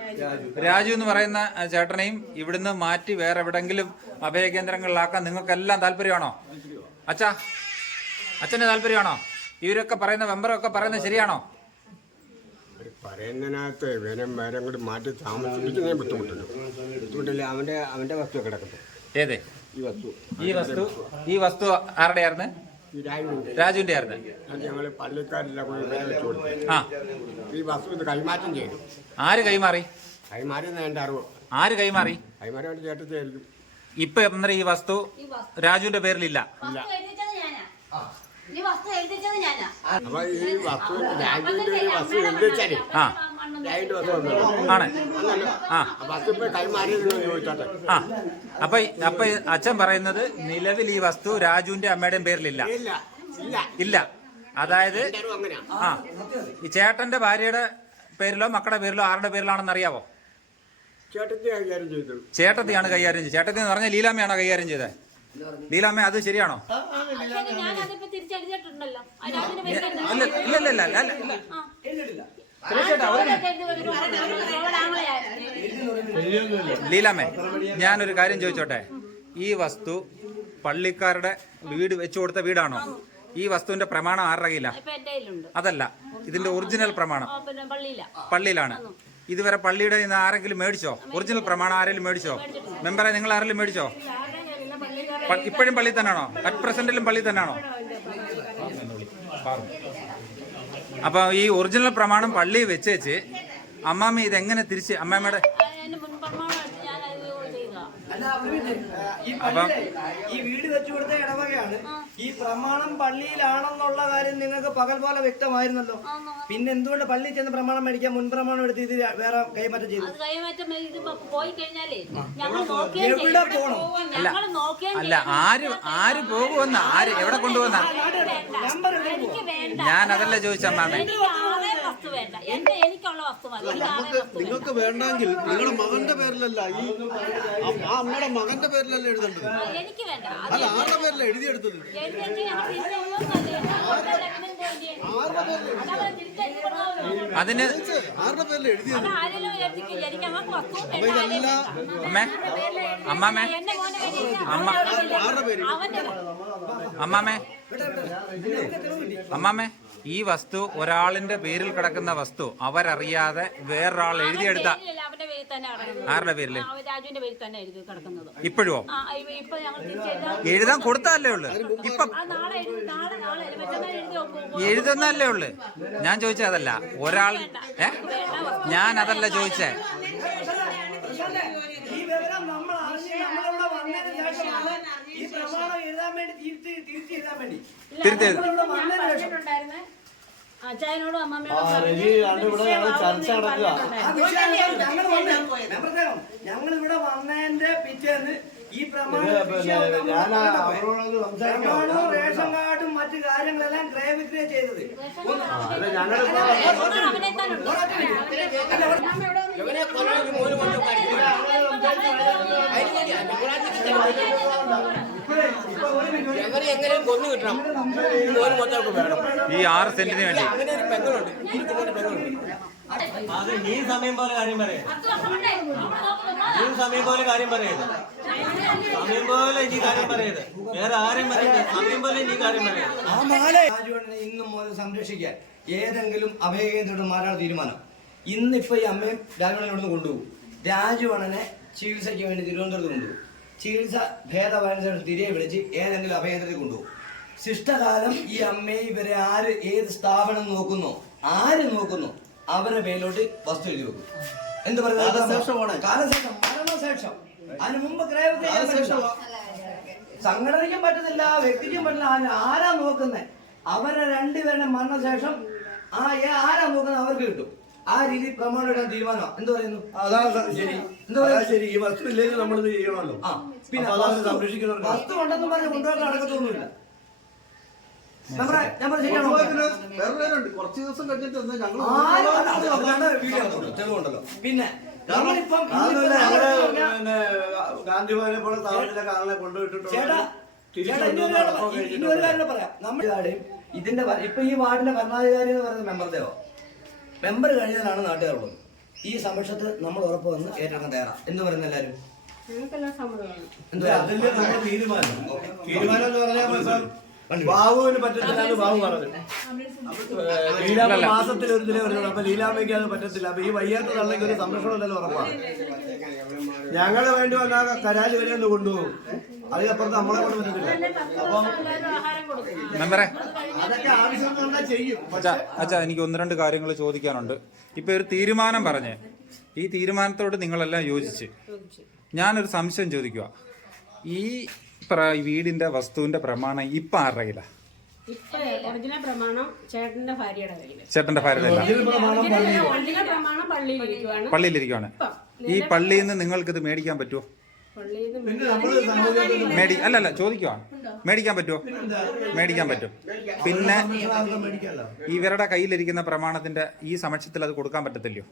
[SPEAKER 7] രാജു. എന്ന് പറയുന്ന ചേട്ടനെയും ഇവിടുന്ന് മാറ്റി വേറെ എവിടെങ്കിലും അഭയകേന്ദ്രങ്ങളിലാക്കാൻ നിങ്ങൾക്കെല്ലാം താല്പര്യമാണോ? അച്ഛാ അച്ഛന് താല്പര്യമാണോ? ഇവരൊക്കെ പറയുന്ന മെമ്പറൊക്കെ പറയുന്നത് ശരിയാണോ?
[SPEAKER 9] പറയുന്നതിനകത്ത് ഇവനും വേറെ കൂടി മാറ്റി താമസിപ്പിക്കുന്നതിന് ബുദ്ധിമുട്ടുണ്ട്. ബുദ്ധിമുട്ടില്ല അവന്റെ അവന്റെ വസ്തു കിടക്കട്ടെ.
[SPEAKER 7] ഏതേ?
[SPEAKER 9] ഈ വസ്തു.
[SPEAKER 7] ഈ വസ്തു ഈ വസ്തു ആരുടെയായിരുന്നു?
[SPEAKER 9] ഈ രാജുവിന്റെ
[SPEAKER 7] രാജുവിന്റെ ആയിരുന്നു.
[SPEAKER 9] അത് ഞങ്ങൾ പള്ളിക്കാരെല്ലാം കൂടി വില വെച്ച് കൊടുത്തു.
[SPEAKER 7] ആ.
[SPEAKER 9] ഈ വസ്തു ഇത് കൈമാറ്റം ചെയ്തു.
[SPEAKER 7] ആര് കൈമാറി?
[SPEAKER 9] കൈമാറിയെന്ന് എന്റെ അറിവ്.
[SPEAKER 7] ആര് കൈമാറി?
[SPEAKER 9] കൈമാറി ചേട്ടത്തിയായിരിക്കും.
[SPEAKER 7] ഇപ്പൊ എന്താ ഈ വസ്തു? രാജുവിന്റെ പേരിലില്ല.
[SPEAKER 3] വസ്തു എഴുതിച്ചത് ഞാനാ. ഈ വസ്തു എഴുതിച്ചത് ഞാനാ.
[SPEAKER 9] അപ്പൊ ഈ വസ്തു രാജുവിന്റെ ഒരു വസ്തു എഴുതിച്ചാലേ
[SPEAKER 7] ആ ആണ് ആ
[SPEAKER 9] ആ
[SPEAKER 7] അപ്പൊ അപ്പൊ അച്ഛൻ പറയുന്നത് നിലവിൽ ഈ വസ്തു രാജുവിന്റെ അമ്മയുടെയും പേരിലില്ല.
[SPEAKER 9] ഇല്ല
[SPEAKER 7] അതായത് ആ ഈ ചേട്ടന്റെ ഭാര്യയുടെ പേരിലോ മക്കളുടെ പേരിലോ ആരുടെ പേരിലാണെന്ന് അറിയാവോ? ചേട്ടത്തിയാണ് കൈകാര്യം ചെയ്തത്. ചേട്ടത്തി എന്ന് പറഞ്ഞ ലീലാമ്മയാണോ കൈകാര്യം ചെയ്തത്? ലീലാമ്മ അത് ശരിയാണോ. ഇല്ല ഇല്ല ഇല്ല ഇല്ല.
[SPEAKER 3] ഒരു
[SPEAKER 7] ഞാനൊരു കാര്യം ചോദിച്ചോട്ടെ? ഈ വസ്തു പള്ളിക്കാരുടെ വീട് വെച്ചു കൊടുത്ത വീടാണോ? ഈ വസ്തുവിന്റെ പ്രമാണം ആരുടെ കയ്യിലാ? അതല്ല ഇതിന്റെ ഒറിജിനൽ പ്രമാണം. പള്ളിയിലാണ്. ഇതുവരെ പള്ളിയുടെ നിന്ന് ആരെങ്കിലും മേടിച്ചോ? ഒറിജിനൽ പ്രമാണം ആരെങ്കിലും മേടിച്ചോ? മെമ്പറെ നിങ്ങൾ ആരെങ്കിലും മേടിച്ചോ? ഇപ്പോഴും പള്ളി തന്നെയാണോ? അറ്റ് പ്രസന്റിലും പള്ളി തന്നെയാണോ? അപ്പൊ ഈ ഒറിജിനൽ പ്രമാണം പള്ളിയിൽ വെച്ചേച്ച് അമ്മാമ്മ ഇതെങ്ങനെ തിരിച്ച് അമ്മാമ്മയുടെ
[SPEAKER 3] അതിന് മുൻ പ്രമാണം ഞാൻ അത് ചെയ്തതാ
[SPEAKER 5] അല്ല ഒരു മിനിറ്റ്. ഈ വീട് വെച്ചു കൊടുത്ത ഇടവകയാണ്. ഈ പ്രമാണം പള്ളിയിലാണെന്നുള്ള കാര്യം നിങ്ങൾക്ക് പകൽ പോലെ വ്യക്തമായിരുന്നല്ലോ. പിന്നെ എന്തുകൊണ്ട് പള്ളിയിൽ ചെന്ന് പ്രമാണം മേടിക്കാൻ മുൻ പ്രമാണം എടുത്ത് ഇത് വേറെ കൈമാറ്റം ചെയ്തു. എവിടെ
[SPEAKER 3] പോകണം
[SPEAKER 7] അല്ല. ആര് ആര് പോകുമെന്ന് ആര് എവിടെ കൊണ്ടുപോകുന്ന ഞാൻ അതല്ല ചോദിച്ച
[SPEAKER 3] വസ്തു വേണ്ട. എന്റെ എനിക്കുള്ള വസ്തു മതി. വേണ്ട.
[SPEAKER 2] നിങ്ങൾക്ക് വേണ്ടെങ്കിൽ നിങ്ങളുടെ മകന്റെ പേരിലല്ല ഈ ആ- അമ്മയുടെ മകന്റെ പേരിലല്ല എഴുതേണ്ടത്?
[SPEAKER 3] എനിക്ക് വേണ്ട.
[SPEAKER 2] അല്ല ആരുടെ പേരില എഴുതിയെടുത്തത്.
[SPEAKER 3] അതവർ തിരിച്ചെഴുതണമല്ലോ.
[SPEAKER 7] അതിന്
[SPEAKER 2] ആരുടെ പേരില എഴുതിയത്?
[SPEAKER 3] അവർക്ക് അമ്മാമേ.
[SPEAKER 7] അമ്മേ അമ്മാമ്മേ
[SPEAKER 3] എന്റെ മോനെ വേണ്ടി
[SPEAKER 7] ഈ വസ്തു ഒരാളിന്റെ പേരിൽ കിടക്കുന്ന വസ്തു. അവരറിയാതെ വേറൊരാൾ എഴുതിയെടുത്ത
[SPEAKER 3] പേരിൽ തന്നെ കിടക്കുന്നത്.
[SPEAKER 7] ആരുടെ പേരിൽ?
[SPEAKER 3] ആ, രാജുവിന്റെ പേരിൽ തന്നെ എഴുതി കിടക്കുന്നത്.
[SPEAKER 7] ഇപ്പോഴും?
[SPEAKER 3] ആ ഇ- ഇപ്പൊ ഞങ്ങൾ തിരിച്ചെഴുതാൻ
[SPEAKER 7] എഴുതാൻ കൊടുത്തല്ലേ ഉള്ളു. ഇപ്പൊ
[SPEAKER 3] ആ നാളെ എഴുതി നാളെ നാളെ മറ്റന്നാൾ എഴുതി
[SPEAKER 7] എഴുതുന്നല്ലേ ഉള്ളു. ഞാൻ ചോദിച്ചതല്ല. ഒരാൾ ഏ? ഞാൻ അതല്ല ചോദിച്ചേ
[SPEAKER 5] ഈ വിവരം നമ്മൾ അറിഞ്ഞ് നമ്മളിവിടെ വന്നതിന് ശേഷമാണ് ഈ പ്രമാണം എഴുതാൻ വേണ്ടി തിരുത്തി തിരുത്തി എഴുതാൻ
[SPEAKER 7] തിരുത്തി
[SPEAKER 3] അച്ചായനോടും അമ്മമ്മയോടും പറഞ്ഞ്
[SPEAKER 5] വിഷയം ഞങ്ങൾ ഇവിടെ വന്നതിന്റെ പിറ്റേന്ന് ഈ പ്രമാണം റേഷൻ കാർഡും മറ്റു കാര്യങ്ങളെല്ലാം ക്രയവിക്രയം ചെയ്തത്.
[SPEAKER 9] എങ്ങനെയും കൊന്നു കിട്ടണം.
[SPEAKER 7] ഈ ആറ് സെന്റിന് വേണ്ടി.
[SPEAKER 9] അങ്ങനെ ഒരു പെങ്ങളുണ്ട്. പെങ്ങളുണ്ട്.
[SPEAKER 10] അത് നീ സമയം പോലെ കാര്യം പറയാം. നീ സമയം പോലെ കാര്യം പറയരുത്. സമയം പോലെ നീ കാര്യം പറയരുത്. വേറെ ആരും പറയരുത്. സമയം പോലെ നീ കാര്യം പറയരുത്.
[SPEAKER 5] ഇന്നും മുതൽ സംരക്ഷിക്കാൻ ഏതെങ്കിലും അഭയകേന്ദ്രമാരാണ് തീരുമാനം. ഇന്നിപ്പോ ഈ അമ്മയും രാജുവണ്ണനെ കൊണ്ടുപോകും. രാജുവണ്ണനെ ചികിത്സയ്ക്ക് വേണ്ടി തിരുവനന്തപുരത്ത് കൊണ്ടുപോകും. ചികിത്സ ഭേദമായതിനു തിരികെ വിളിച്ച് ഏതെങ്കിലും അഭയകേന്ദ്രത്തിൽ കൊണ്ടുപോകും. ശിഷ്ടകാലം ഈ അമ്മയെ ഇവരെ ആര് ഏത് സ്ഥാപനം നോക്കുന്നു? ആര് നോക്കുന്നോ? അവരുടെ പേരിലോട്ട് വസ്തു എഴുതി വെക്കും. എന്ത് പറയുന്നത്? കാലശേഷം മരണശേഷം. അതിന് മുമ്പ് ക്രയവിക്രയം ചെയ്യാൻ പറ്റില്ല. സംഘടനയ്ക്കും പറ്റത്തില്ല വ്യക്തിക്കും പറ്റില്ല ആര് നോക്കുന്നത് അവരെ രണ്ടുപേരുടെ മരണശേഷം ആ ആരാ നോക്കുന്നത് അവർക്ക് കിട്ടും. ആ രീതി പ്രമാണം എടുക്കാൻ തീരുമാനം എന്ത് പറയുന്നു?
[SPEAKER 2] അതാണ് ശരി.
[SPEAKER 5] എന്താ
[SPEAKER 2] ശരി. ഈ വസ്തു ഇല്ലെങ്കിൽ നമ്മൾ ചെയ്യണമല്ലോ.
[SPEAKER 5] ആ പിന്നെ വസ്തു ഉണ്ടെന്ന് പറഞ്ഞ് കൊണ്ടുപോകാൻ നടക്കത്തൊന്നുമില്ല. നമ്മുടെ നമ്മുടെ ശരിയാണോ
[SPEAKER 2] വേറെ പേരുണ്ട് കുറച്ച് ദിവസം കഴിഞ്ഞിട്ട് എന്താ ഞങ്ങൾ
[SPEAKER 5] ആരും അല്ല, അത് അല്ലാണ്ട് വീഡിയോ ഉണ്ടല്ലോ, തെളിവുണ്ടല്ലോ. പിന്നെ നമ്മളിപ്പം ഞങ്ങൾ
[SPEAKER 2] പിന്നെ പോലെ സ്ഥാപനത്തിലൊക്കെ ആളെ കൊണ്ടുപോയിട്ടുണ്ട്
[SPEAKER 5] ചേട്ടാ ചേട്ടാ ഇനി ഒരു കാര്യം പറയാം. ഇനി കാര്യം കൂടെ പറയാം നമ്മുടെ വാർഡും ഇതിന്റെ ഭ- ഇപ്പൊ ഈ വാർഡിന്റെ ഭരണാധികാരി എന്ന് പറയുന്നത് മെമ്പറുടെയോ മെമ്പർ കഴിഞ്ഞാലാണ് നാട്ടുകാരുള്ളത് ഈ സംരക്ഷണത്തിൽ നമ്മൾ ഉറപ്പ് വന്ന് ഏറ്റെടുക്കാൻ തയ്യാറാണ് എന്ന് പറയുന്ന എല്ലാവരും?
[SPEAKER 2] നമ്മുടെ തീരുമാനം. തീരുമാനം എന്ന് പറഞ്ഞാൽ ഇപ്പം ബാബുവിന് പറ്റത്തില്ല ബാബു പറഞ്ഞു ലീലാമ്മ മാസത്തിൽ ഒരു ദിനം വരുന്നുള്ളൂ അപ്പൊ ലീലാമ്മയ്ക്ക് അത് പറ്റത്തില്ല. അപ്പൊ ഈ വയ്യാത്ത തള്ളയ്ക്ക് ഒരു സംരക്ഷണം ഉണ്ടല്ലോ ഉറപ്പാണ്. ഞങ്ങൾ വേണ്ടി വന്നാൽ കരാജ് വരെ ഒന്ന് കൊണ്ടുപോകും. അതിനപ്പുറത്ത് നമ്മളെ കൊണ്ട് പറ്റത്തില്ല. അപ്പം
[SPEAKER 3] ആഹാരം കൊടുക്കും.
[SPEAKER 7] മെമ്പറെ
[SPEAKER 2] അതൊക്കെ ആവശ്യം ചെയ്യും.
[SPEAKER 7] അച്ഛാ അച്ഛാ എനിക്ക് ഒന്ന് രണ്ട് കാര്യങ്ങൾ ചോദിക്കാനുണ്ട്. ഇപ്പൊ ഒരു തീരുമാനം പറഞ്ഞേ. ഈ തീരുമാനത്തോട് നിങ്ങളെല്ലാം യോജിച്ച്. ഞാനൊരു സംശയം ചോദിക്കുക ഈ വീടിന്റെ വസ്തുവിന്റെ പ്രമാണം ഇപ്പൊ ആരുടെ കയ്യിലാ
[SPEAKER 11] ഒറിജിനൽ പ്രമാണം ചേട്ടന്റെ ഭാര്യയുടെ
[SPEAKER 7] ചേട്ടന്റെ ഭാര്യയില്ല
[SPEAKER 11] ഒറിജിനൽ പ്രമാണം
[SPEAKER 7] പള്ളിയിലിരിക്കുവാണ്. ഈ പള്ളിയിൽ നിന്ന് നിങ്ങൾക്ക് ഇത് മേടിക്കാൻ പറ്റുമോ
[SPEAKER 11] പള്ളിയിൽ
[SPEAKER 2] പിന്നെ അല്ല ചോദിക്കുക
[SPEAKER 7] മേടി മേടിക്കാൻ പറ്റുമോ മേടിക്കാൻ പറ്റും. പിന്നെ ഇവരുടെ കയ്യിലിരിക്കുന്ന പ്രമാണത്തിന്റെ ഈ സമക്ഷത്തിൽ അത് കൊടുക്കാൻ പറ്റത്തില്ലയോ?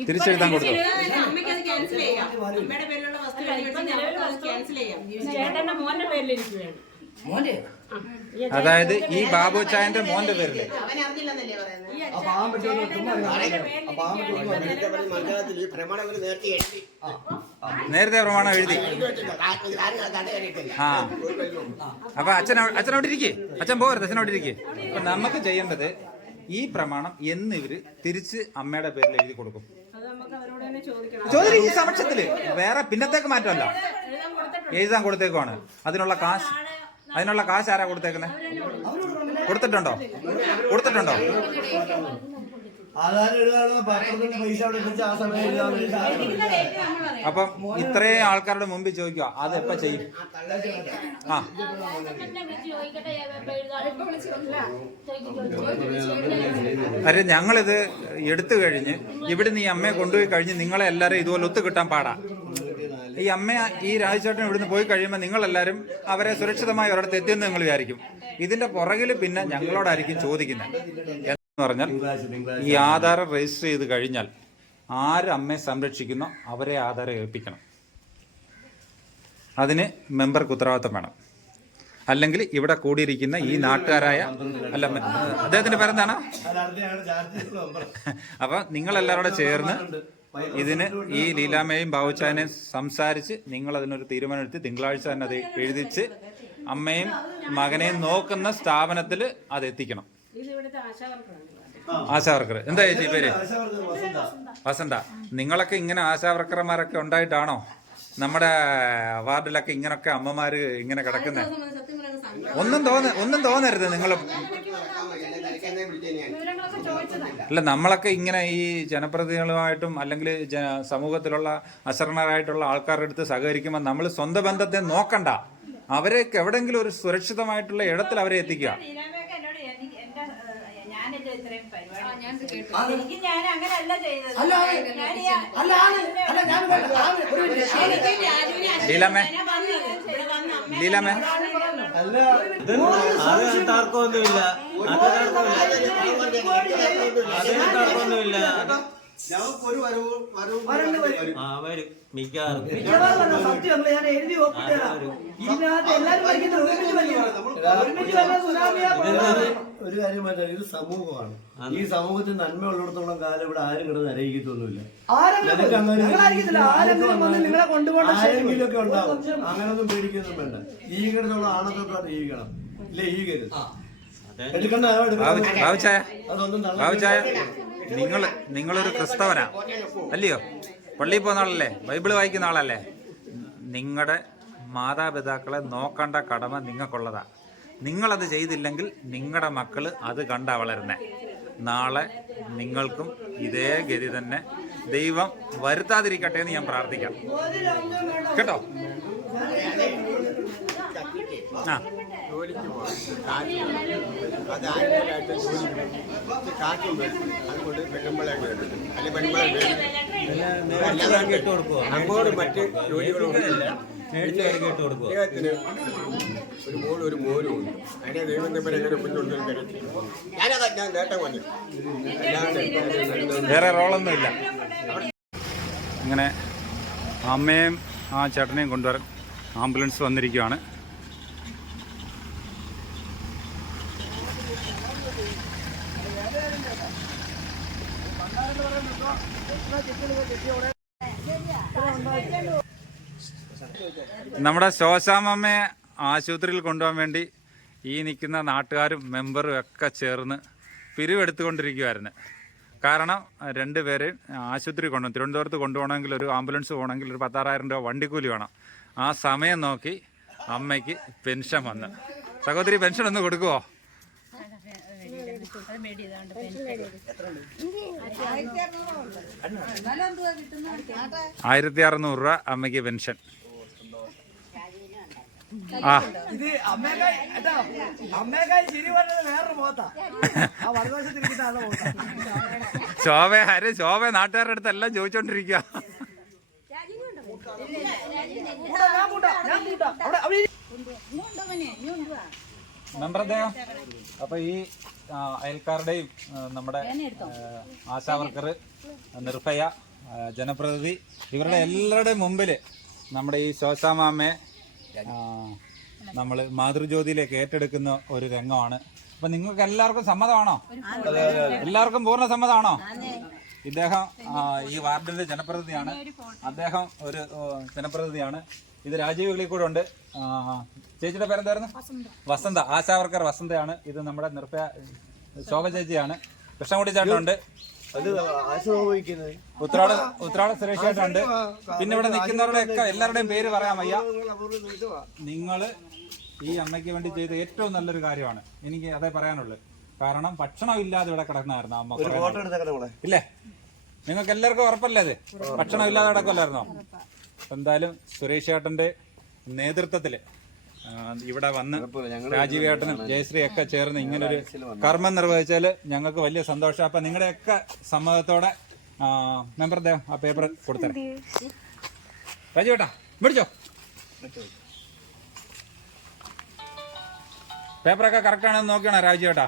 [SPEAKER 2] തിരിച്ചെഴുതാൻ
[SPEAKER 8] അല്ല കൊടുക്കും.
[SPEAKER 11] ക്യാൻസൽ ചെയ്യാം.
[SPEAKER 7] അതായത് ഈ ബാബു ചായന്റെ മോന്റെ
[SPEAKER 9] പേരിൽ. നേരത്തെ
[SPEAKER 7] പ്രമാണം എഴുതി. ആ. അപ്പൊ അച്ഛൻ അച്ഛൻ അവിടെ ഇരിക്കേ. അച്ഛൻ പോകരുത് അച്ഛൻ അവിടെ ഇരിക്കേ. അപ്പൊ നമുക്ക് ചെയ്യേണ്ടത് ഈ പ്രമാണം എന്ന് ഇവർ തിരിച്ച് അമ്മയുടെ പേരിൽ എഴുതി കൊടുക്കും. ചോദ്യം ഈ സമക്ഷത്തിൽ. വേറെ പിന്നത്തേക്ക് മാറ്റമല്ല.
[SPEAKER 11] എഴുതാൻ
[SPEAKER 7] കൊടുത്തേക്കുവാണ്. അതിനുള്ള കാശ് അതിനുള്ള കാശ് ആരാ കൊടുത്തേക്കുന്നത് കൊടുത്തിട്ടുണ്ടോ? കൊടുത്തിട്ടുണ്ടോ? അപ്പം ഇത്രയും ആൾക്കാരുടെ മുമ്പിൽ ചോദിക്കുക അത് എപ്പ ചെയ്യും? ആ. കാര്യം ഞങ്ങളിത് എടുത്തു കഴിഞ്ഞ് ഇവിടുന്ന് ഈ അമ്മയെ കൊണ്ടുപോയി കഴിഞ്ഞ് നിങ്ങളെ എല്ലാവരും ഇതുപോലെ ഒത്തു കിട്ടാൻ പാടാ. ഈ അമ്മ ഈ രാജചേട്ടൻ ഇവിടുന്ന് പോയി കഴിയുമ്പോൾ നിങ്ങളെല്ലാവരും അവരെ സുരക്ഷിതമായി ഒരിടത്ത് എത്തിയെന്ന് നിങ്ങൾ വിചാരിക്കും. ഇതിന്റെ പുറകിൽ പിന്നെ ഞങ്ങളോടായിരിക്കും ചോദിക്കുന്നത്. എന്ന് പറഞ്ഞാൽ ഈ ആധാരം രജിസ്റ്റർ ചെയ്ത് കഴിഞ്ഞാൽ ആര് അമ്മയെ സംരക്ഷിക്കുന്നു അവരെ ആധാരം ഏൽപ്പിക്കണം. അതിന് മെമ്പർക്ക് ഉത്തരവാദിത്തം വേണം. അല്ലെങ്കിൽ ഇവിടെ കൂടിയിരിക്കുന്ന ഈ നാട്ടുകാരായ അല്ല അദ്ദേഹത്തിന്റെ പേരെന്താണ്? അപ്പൊ നിങ്ങൾ എല്ലാവരും ചേർന്ന് ഇതിന് ഈ ലീലാമ്മയും ബാബുച്ചാനെയും സംസാരിച്ച് നിങ്ങൾ അതിനൊരു തീരുമാനം എടുത്ത് തിങ്കളാഴ്ച തന്നെ അത് എഴുതിച്ച് അമ്മയും മകനെയും നോക്കുന്ന സ്ഥാപനത്തിൽ അത് എത്തിക്കണം. ആശാവർക്കർ. എന്താ ചേച്ചി പേര്?
[SPEAKER 2] വസന്ത.
[SPEAKER 7] നിങ്ങളൊക്കെ ഇങ്ങനെ ആശാവർക്കർമാരൊക്കെ ഉണ്ടായിട്ടാണോ? നമ്മുടെ വാർഡിലൊക്കെ ഇങ്ങനൊക്കെ അമ്മമാര് ഇങ്ങനെ കിടക്കുന്നത് ഒന്നും തോന്ന ഒന്നും തോന്നരുത് നിങ്ങൾ അല്ല നമ്മളൊക്കെ ഇങ്ങനെ ഈ ജനപ്രതിനിധികളുമായിട്ടും അല്ലെങ്കിൽ സമൂഹത്തിലുള്ള അശരണരായിട്ടുള്ള ആൾക്കാരുടെ അടുത്ത് സഹകരിക്കുമ്പോൾ നമ്മൾ സ്വന്തം ബന്ധത്തെ നോക്കണ്ട. അവരെ എവിടെങ്കിലും ഒരു സുരക്ഷിതമായിട്ടുള്ള ഇടത്തിൽ അവരെ എത്തിക്കുക
[SPEAKER 8] ലീലാമ്മയൊക്കെ എന്നോട് എനിക്ക് എന്റെ ഏഹ്, ഞാനിത് ഇത്രയും പരിപാടി എനിക്ക് ഞാൻ അങ്ങനല്ല ചെയ്തത്.
[SPEAKER 5] അല്ല,
[SPEAKER 8] ഞാൻ
[SPEAKER 5] അല്ല ആണ് അല്ല ഞാൻ ഒരു
[SPEAKER 7] ലീലാമ്മേ ലീലാമ്മേ
[SPEAKER 2] അല്ല
[SPEAKER 10] അത് തർക്കമൊന്നുമില്ല അത് തർക്കമില്ല തർക്കമൊന്നുമില്ല
[SPEAKER 2] ഞങ്ങൾക്ക് ഒരു വരവ് വരവും
[SPEAKER 5] വരും.
[SPEAKER 2] വരും.
[SPEAKER 10] ആ വരും. മിക്കവാറും.
[SPEAKER 5] മിക്കവാറും സത്യം ഞാൻ എഴുതി ഇതിനകത്ത് എല്ലാവരും പഠിക്കുന്നത് ഒരുമിച്ച് പഠിക്കണം ഒരുമിച്ച് വരുന്ന സുനാമിയാ പ്രളയമാ.
[SPEAKER 2] ഒരു കാര്യം മാറ്റാം ഇത് സമൂഹമാണ്. ഈ സമൂഹത്തിൽ നന്മ ഉള്ളിടത്തോളം കാലം ഇവിടെ ആരും കിടന്ന് അറിയിക്കത്തൊന്നുമില്ല
[SPEAKER 5] ആരെങ്കിലും
[SPEAKER 2] ഒക്കെ ഉണ്ടാവും. അങ്ങനൊന്നും പേടിക്കൊന്നും വേണ്ട. ഈ ആണത്തോട്ടാണ് ജീവിക്കണം. ഇല്ലേ കരുത് എടുക്കണ്ട അതൊന്നും
[SPEAKER 7] നിങ്ങൾ നിങ്ങളൊരു ക്രിസ്തവനാ. അല്ലയോ? പള്ളിയിൽ പോകുന്ന ആളല്ലേ? ബൈബിൾ വായിക്കുന്ന ആളല്ലേ? നിങ്ങളുടെ മാതാപിതാക്കളെ നോക്കേണ്ട കടമ നിങ്ങൾക്കുള്ളതാ. നിങ്ങളത് ചെയ്തില്ലെങ്കിൽ നിങ്ങളുടെ മക്കൾ അത് കണ്ടാ വളരുന്നേ. നാളെ നിങ്ങൾക്കും ഇതേ ഗതി തന്നെ. ദൈവം വരുത്താതിരിക്കട്ടെ എന്ന് ഞാൻ പ്രാർത്ഥിക്കാം. കേട്ടോ? ആ.
[SPEAKER 9] അതുകൊണ്ട് പെണ്ണുമ്പളെ അല്ലെങ്കിൽ
[SPEAKER 10] കൊടുക്കുവോ
[SPEAKER 9] അങ്ങോട്ട് മറ്റ്
[SPEAKER 10] ജോലികളൊന്നുമില്ല കൊടുക്കുവോ?
[SPEAKER 9] അദ്ദേഹത്തിന് ഒരു മോളും ഒരു മോനും ഉണ്ട്. അതിനെ ദൈവത്തെ തമ്മിൽ എങ്ങനെ മുന്നോട്ട് കഴിച്ചില്ല ഞാനതാ ഞാൻ നേട്ടം അല്ലാതെ
[SPEAKER 7] വേറെ റോളൊന്നുമില്ല ഇങ്ങനെ അമ്മയും ആ ചേട്ടനെയും കൊണ്ടുവരാൻ ആംബുലൻസ് വന്നിരിക്കുകയാണ്. നമ്മുടെ ശോശാമമ്മയെ ആശുപത്രിയിൽ കൊണ്ടുപോകാൻ വേണ്ടി ഈ നിൽക്കുന്ന നാട്ടുകാരും മെമ്പറും ഒക്കെ ചേർന്ന് പിരിവെടുത്തുകൊണ്ടിരിക്കുമായിരുന്നു കാരണം രണ്ടുപേരെയും ആശുപത്രി കൊണ്ടുപോകും തിരുവനന്തപുരത്ത് കൊണ്ടുപോകണമെങ്കിൽ ഒരു ആംബുലൻസ് പോകണമെങ്കിൽ ഒരു പത്താറായിരം രൂപ വണ്ടിക്കൂലി വേണം. ആ സമയം നോക്കി അമ്മയ്ക്ക് പെൻഷൻ വന്ന്. സഹോദരി പെൻഷൻ ഒന്ന് കൊടുക്കുവോ? ആയിരത്തി അറുന്നൂറ് രൂപ. അമ്മയ്ക്ക് പെൻഷൻ. ആ.
[SPEAKER 5] ഇത്
[SPEAKER 7] ശോഭ ആര്? ശോഭ നാട്ടുകാരുടെ അടുത്ത് എല്ലാം ചോദിച്ചോണ്ടിരിക്കുക മെമ്പർ അദ്ദേഹം അപ്പൊ ഈ ആ, അയൽക്കാരുടെയും നമ്മുടെ ആശാവർക്കർ ആശാ വർക്കർ നിർഭയ ജനപ്രതിനിധി ഇവരുടെ എല്ലാവരുടെയും മുമ്പിൽ നമ്മുടെ ഈ ശോശാമാമയെ നമ്മൾ മാതൃജ്യോതിയിലേക്ക് ഏറ്റെടുക്കുന്ന ഒരു രംഗമാണ്. അപ്പൊ നിങ്ങൾക്ക് എല്ലാവർക്കും സമ്മതമാണോ? എല്ലാവർക്കും പൂർണ സമ്മതമാണോ? ഇദ്ദേഹം ഈ വാർഡിന്റെ ജനപ്രതിനിധിയാണ്. അദ്ദേഹം ഒരു ജനപ്രതിനിധിയാണ്. ഇത് രാജീവ് കിളിക്കൂടെ ഉണ്ട്. ചേച്ചിയുടെ പേരെന്തായിരുന്നു? വസന്ത. ആശാവർക്കർ വസന്തയാണ്. ഇത് നമ്മുടെ നിർഭയ ശോഭ ചേച്ചിയാണ്. കൃഷ്ണൻകുട്ടി ചേട്ടനുണ്ട്. ഉത്രാട ഉത്രാട സുരേഷ് ചേട്ടനുണ്ട്. പിന്നെ ഇവിടെ നിൽക്കുന്നവരുടെ ഒക്കെ എല്ലാവരുടെയും പേര് പറയാൻ വയ്യ. നിങ്ങൾ ഈ അമ്മയ്ക്ക് വേണ്ടി ചെയ്ത ഏറ്റവും നല്ലൊരു കാര്യമാണ്. എനിക്ക് അതേ പറയാനുള്ളൂ. കാരണം ഭക്ഷണം ഇല്ലാതെ ഇവിടെ കിടക്കണമായിരുന്നു അമ്മ ഇല്ലേ? നിങ്ങൾക്ക് എല്ലാവർക്കും ഉറപ്പല്ലേ അത്? ഭക്ഷണം ഇല്ലാതെ കിടക്കല്ലായിരുന്നോ എന്തായാലും സുരേഷ് ചേട്ടന്റെ നേതൃത്വത്തിൽ ഇവിടെ വന്ന് രാജീവ് ഏട്ടനും ജയശ്രീ ഒക്കെ ചേർന്ന് ഇങ്ങനൊരു കർമ്മം നിർവഹിച്ചാൽ ഞങ്ങൾക്ക് വലിയ സന്തോഷം. അപ്പൊ നിങ്ങളുടെയൊക്കെ സമ്മതത്തോടെ മെമ്പർ ദേവ് ആ പേപ്പർ കൊടുത്തരാം. രാജു ഏട്ടാ മേടിച്ചോ പേപ്പറൊക്കെ കറക്റ്റ് ആണെന്ന് നോക്കിയാണോ രാജു ഏട്ടാ?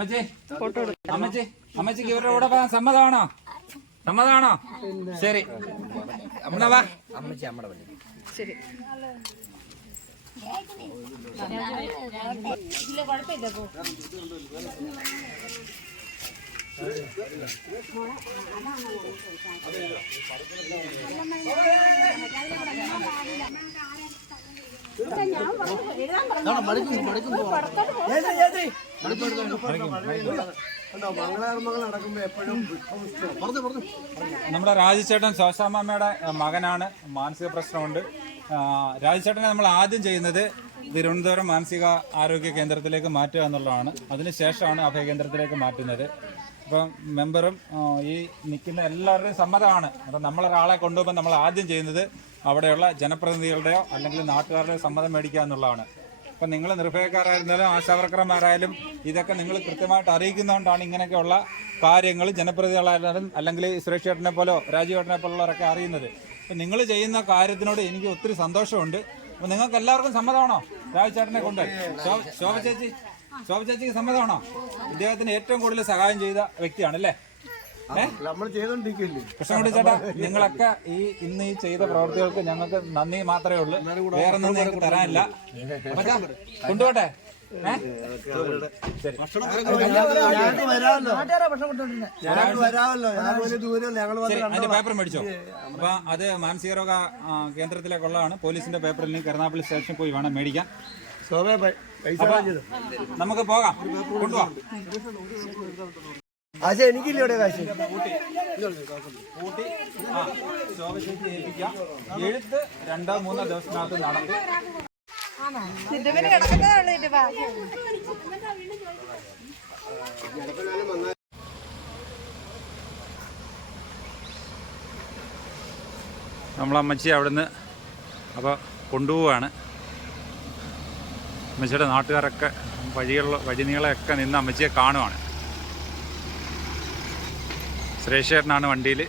[SPEAKER 7] അമ്മച്ചി അമ്മച്ചി അമ്മച്ചിക്ക് ഇവരുടെ കൂടെ പോകാൻ സമ്മതമാണോ? സമ്മതമാണോ? ശരി. എന്നാ വാ.
[SPEAKER 3] ഇല്ല കുഴപ്പമില്ല പോ
[SPEAKER 6] മംഗളകർമ്മങ്ങൾ നടക്കുമ്പോ എപ്പോഴും പറഞ്ഞു പറഞ്ഞു.
[SPEAKER 7] നമ്മുടെ രാജചേട്ടൻ ശോശാമ്മയുടെ മകനാണ്. മാനസിക പ്രശ്നമുണ്ട്. രാജചേട്ടനെ നമ്മൾ ആദ്യം ചെയ്യുന്നത് തിരുവനന്തപുരം മാനസിക ആരോഗ്യ കേന്ദ്രത്തിലേക്ക് മാറ്റുക എന്നുള്ളതാണ്. അതിനുശേഷമാണ് അഭയകേന്ദ്രത്തിലേക്ക് മാറ്റുന്നത്. ഇപ്പം മെമ്പറും ഈ നിൽക്കുന്ന എല്ലാവരുടെയും സമ്മതമാണ്. അപ്പം നമ്മളൊരാളെ കൊണ്ടുപോകുമ്പോൾ നമ്മൾ ആദ്യം ചെയ്യുന്നത് അവിടെയുള്ള ജനപ്രതിനിധികളുടെയോ അല്ലെങ്കിൽ നാട്ടുകാരുടെയോ സമ്മതം മേടിക്കുക എന്നുള്ളതാണ്. അപ്പം നിങ്ങൾ നിർഭയക്കാരായിരുന്നാലും ആശാവർക്കർമാരായാലും ഇതൊക്കെ നിങ്ങൾ കൃത്യമായിട്ട് അറിയിക്കുന്നതുകൊണ്ടാണ് ഇങ്ങനെയൊക്കെയുള്ള കാര്യങ്ങൾ ജനപ്രതിനിധികളായാലും അല്ലെങ്കിൽ സുരേഷ് ചേട്ടനെ പോലോ രാജീവ് ചേട്ടനെ പോലുള്ളവരൊക്കെ അറിയുന്നത്. അപ്പം നിങ്ങൾ ചെയ്യുന്ന കാര്യത്തിനോട് എനിക്ക് ഒത്തിരി സന്തോഷമുണ്ട്. അപ്പം നിങ്ങൾക്ക് എല്ലാവർക്കും സമ്മതമാണോ? രാജു ചേട്ടനെ കൊണ്ട്. ശോഭ ചേച്ചി ശോഭ ചേച്ചിക്ക് സമ്മതമാണോ? ഇദ്ദേഹത്തിന് ഏറ്റവും കൂടുതൽ സഹായം ചെയ്ത വ്യക്തിയാണ് അല്ലേ ഏഹ്
[SPEAKER 6] നമ്മൾ ചെയ്തോണ്ടിരിക്കില്ലേ
[SPEAKER 7] കൃഷ്ണൻകുട്ടി ചേട്ടാ നിങ്ങളൊക്കെ ഈ ഇന്ന് ഈ ചെയ്ത പ്രവർത്തികൾക്ക് ഞങ്ങൾക്ക് നന്ദി മാത്രമേ ഉള്ളൂ. വേറെ ഒന്നും ഞങ്ങൾക്ക് തരാനില്ല. കൊണ്ടുപോട്ടെ? അതിന്റെ പേപ്പർ മേടിച്ചോ. അപ്പൊ അത് മാനസികരോഗ കേന്ദ്രത്തിലെ കേന്ദ്രത്തിലേക്കുള്ളതാണ്. പോലീസിന്റെ പേപ്പറിൽ നിന്ന് കരുനാപ്പള്ളി സ്റ്റേഷനിൽ പോയി വേണം മേടിക്കാൻ. നമുക്ക് പോകാം. കൊണ്ടുപോവാം
[SPEAKER 6] ആശ എനിക്കില്ല ഇവിടെ കാശ്?
[SPEAKER 7] ആ എഴുത്ത് രണ്ടോ മൂന്നോ നമ്മളമ്മച്ചി അവിടുന്ന് അപ്പോൾ കൊണ്ടുപോവാണ്. അമ്മച്ചിയുടെ നാട്ടുകാരൊക്കെ വഴികളിൽ വഴിനീളമൊക്കെ നിന്ന് അമ്മച്ചിയെ കാണുവാണ്. സുരേഷ് ചേട്ടനാണ് വണ്ടിയിൽ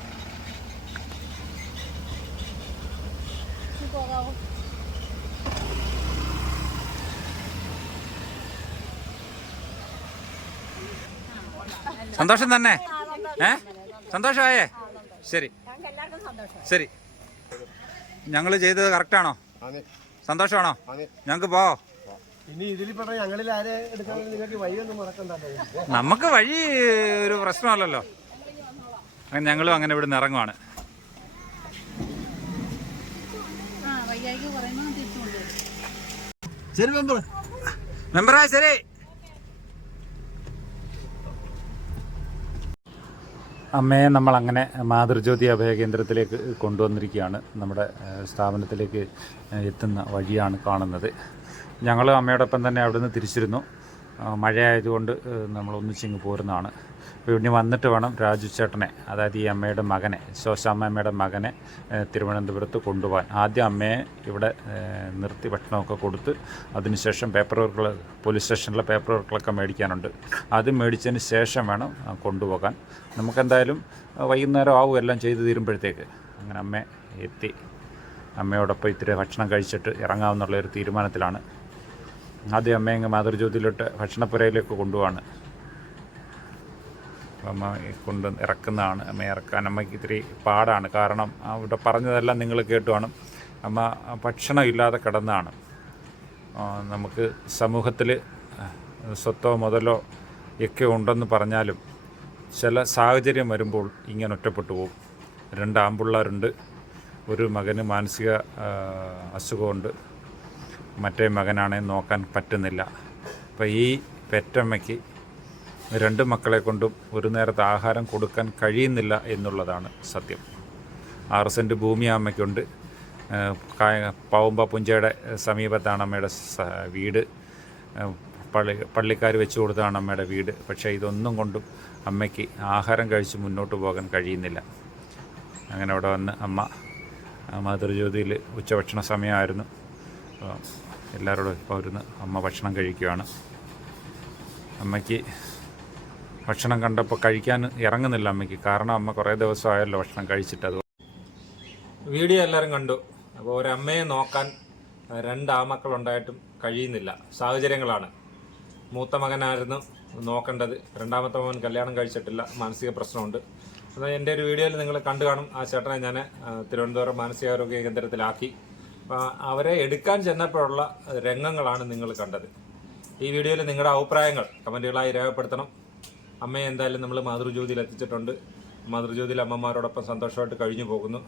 [SPEAKER 7] സന്തോഷം തന്നെ? ഏ? സന്തോഷമായേ? ശരി. ശരി. ഞങ്ങൾ ചെയ്തത് കറക്റ്റാണോ സന്തോഷമാണോ? ഞങ്ങൾക്ക് പോവോ? നമുക്ക് വഴി ഒരു പ്രശ്നമല്ലല്ലോ. അങ്ങനെ ഞങ്ങളും അങ്ങനെ ഇവിടെ നിന്ന് ഇറങ്ങുവാണ്
[SPEAKER 6] ശരി മെമ്പർ
[SPEAKER 7] മെമ്പറാ ശരി. അമ്മയെ നമ്മൾ അങ്ങനെ മാതൃജ്യോതി അഭയകേന്ദ്രത്തിലേക്ക് കൊണ്ടുവന്നിരിക്കുകയാണ്. നമ്മുടെ സ്ഥാപനത്തിലേക്ക് എത്തുന്ന വഴിയാണ് കാണുന്നത്. ഞങ്ങൾ അമ്മയോടൊപ്പം തന്നെ അവിടുന്ന് തിരിച്ചിരുന്നു. മഴയായതുകൊണ്ട് നമ്മൾ ഒന്നിച്ചിങ്ങ് പോരുന്നതാണ്. ഇനി വന്നിട്ട് വേണം രാജു ചേട്ടനെ അതായത് ഈ അമ്മയുടെ മകനെ ശോശാമ്മയുടെ മകനെ തിരുവനന്തപുരത്ത് കൊണ്ടുപോകാൻ. ആദ്യം അമ്മയെ ഇവിടെ നിർത്തി ഭക്ഷണമൊക്കെ കൊടുത്ത് അതിനുശേഷം പേപ്പർ വർക്കുകൾ പോലീസ് സ്റ്റേഷനിലെ പേപ്പർ വർക്കുകളൊക്കെ മേടിക്കാനുണ്ട്. അത് മേടിച്ചതിന് ശേഷം വേണം കൊണ്ടുപോകാൻ. നമുക്കെന്തായാലും വൈകുന്നേരം ആവും എല്ലാം ചെയ്ത് തീരുമ്പോഴത്തേക്ക്. അങ്ങനെ അമ്മ എത്തി. അമ്മയോടൊപ്പം ഇത്തിരി ഭക്ഷണം കഴിച്ചിട്ട് ഇറങ്ങാമെന്നുള്ള ഒരു തീരുമാനത്തിലാണ്. ആദ്യം അമ്മയെ അങ്ങ് മാതൃജ്യോതിയിലോട്ട് ഭക്ഷണപ്പുരയിലേക്ക് കൊണ്ടുപോവാണ്. അമ്മ കൊണ്ട് ഇറക്കുന്നതാണ്. അമ്മ ഇറക്കാൻ അമ്മയ്ക്ക് ഇത്തിരി പാടാണ്. കാരണം അവിടെ പറഞ്ഞതെല്ലാം നിങ്ങൾ കേട്ടുവാണ്. അമ്മ ഭക്ഷണം ഇല്ലാതെ കിടന്നാണ്. നമുക്ക് സമൂഹത്തിൽ സ്വത്തോ മുതലോ ഒക്കെ ഉണ്ടെന്ന് പറഞ്ഞാലും ചില സാഹചര്യം വരുമ്പോൾ ഇങ്ങനെ ഒറ്റപ്പെട്ടു പോകും. രണ്ട് ആമ്പിള്ളേരുണ്ട് ഒരു മകന് മാനസിക അസുഖമുണ്ട്. മറ്റേ മകനാണെ നോക്കാൻ പറ്റുന്നില്ല. അപ്പോൾ ഈ പെറ്റമ്മയ്ക്ക് രണ്ട് മക്കളെ കൊണ്ടും ഒരു നേരത്തെ ആഹാരം കൊടുക്കാൻ കഴിയുന്നില്ല എന്നുള്ളതാണ് സത്യം. ആറ് സെന്റ് ഭൂമി അമ്മയ്ക്കുണ്ട്. പാവുമ്പ പുഞ്ചയുടെ സമീപത്താണ് അമ്മയുടെ വീട്. പള്ളി പള്ളിക്കാർ വെച്ചു കൊടുത്തതാണ് അമ്മയുടെ വീട്. പക്ഷേ ഇതൊന്നും കൊണ്ടും അമ്മയ്ക്ക് ആഹാരം കഴിച്ച് മുന്നോട്ട് പോകാൻ കഴിയുന്നില്ല. അങ്ങനെ അവിടെ വന്ന് അമ്മ മാതൃജ്യോതിയിൽ ഉച്ചഭക്ഷണ സമയമായിരുന്നു. എല്ലാവരോടും ഇപ്പോൾ അമ്മ ഭക്ഷണം കഴിക്കുകയാണ് അമ്മയ്ക്ക് ഭക്ഷണം കണ്ടപ്പോൾ കഴിക്കാൻ ഇറങ്ങുന്നില്ല അമ്മയ്ക്ക്. കാരണം അമ്മ കുറേ ദിവസമായല്ലോ ഭക്ഷണം കഴിച്ചിട്ട്. അത്
[SPEAKER 1] വീഡിയോ എല്ലാവരും കണ്ടു. അപ്പോൾ ഒരമ്മയെ നോക്കാൻ രണ്ട് ആമക്കളുണ്ടായിട്ടും കഴിയുന്നില്ല. സാഹചര്യങ്ങളാണ്. മൂത്ത മകനായിരുന്നു നോക്കേണ്ടത്. രണ്ടാമത്തെ മകൻ കല്യാണം കഴിച്ചിട്ടില്ല. മാനസിക പ്രശ്നമുണ്ട്. എന്നാൽ എന്റെ ഒരു വീഡിയോയിൽ നിങ്ങൾ കണ്ടു കാണും. ആ ചേട്ടനെ ഞാൻ തിരുവനന്തപുരം മാനസികാരോഗ്യ കേന്ദ്രത്തിലാക്കി. അപ്പോൾ അവരെ എടുക്കാൻ ചെന്നപ്പോഴുള്ള രംഗങ്ങളാണ് നിങ്ങൾ കണ്ടത്. ഈ വീഡിയോയിൽ നിങ്ങളുടെ അഭിപ്രായങ്ങൾ കമന്റുകളായി രേഖപ്പെടുത്തണം. അമ്മയെ എന്തായാലും നമ്മൾ മാതൃജ്യോതിയിൽ എത്തിച്ചിട്ടുണ്ട്. മാതൃജ്യോതിയിൽ അമ്മമാരോടൊപ്പം സന്തോഷമായിട്ട് കഴിഞ്ഞു പോകുന്നു.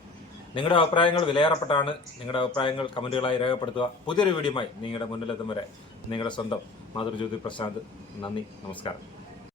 [SPEAKER 1] നിങ്ങളുടെ അഭിപ്രായങ്ങൾ വിലയേറപ്പെട്ടാണ്. നിങ്ങളുടെ അഭിപ്രായങ്ങൾ കമന്റുകളായി രേഖപ്പെടുത്തുക. പുതിയൊരു വീഡിയോമായി നിങ്ങളുടെ മുന്നിലെത്തും വരെ നിങ്ങളുടെ സ്വന്തം മാതൃജ്യോതി പ്രശാന്ത്. നന്ദി. നമസ്കാരം.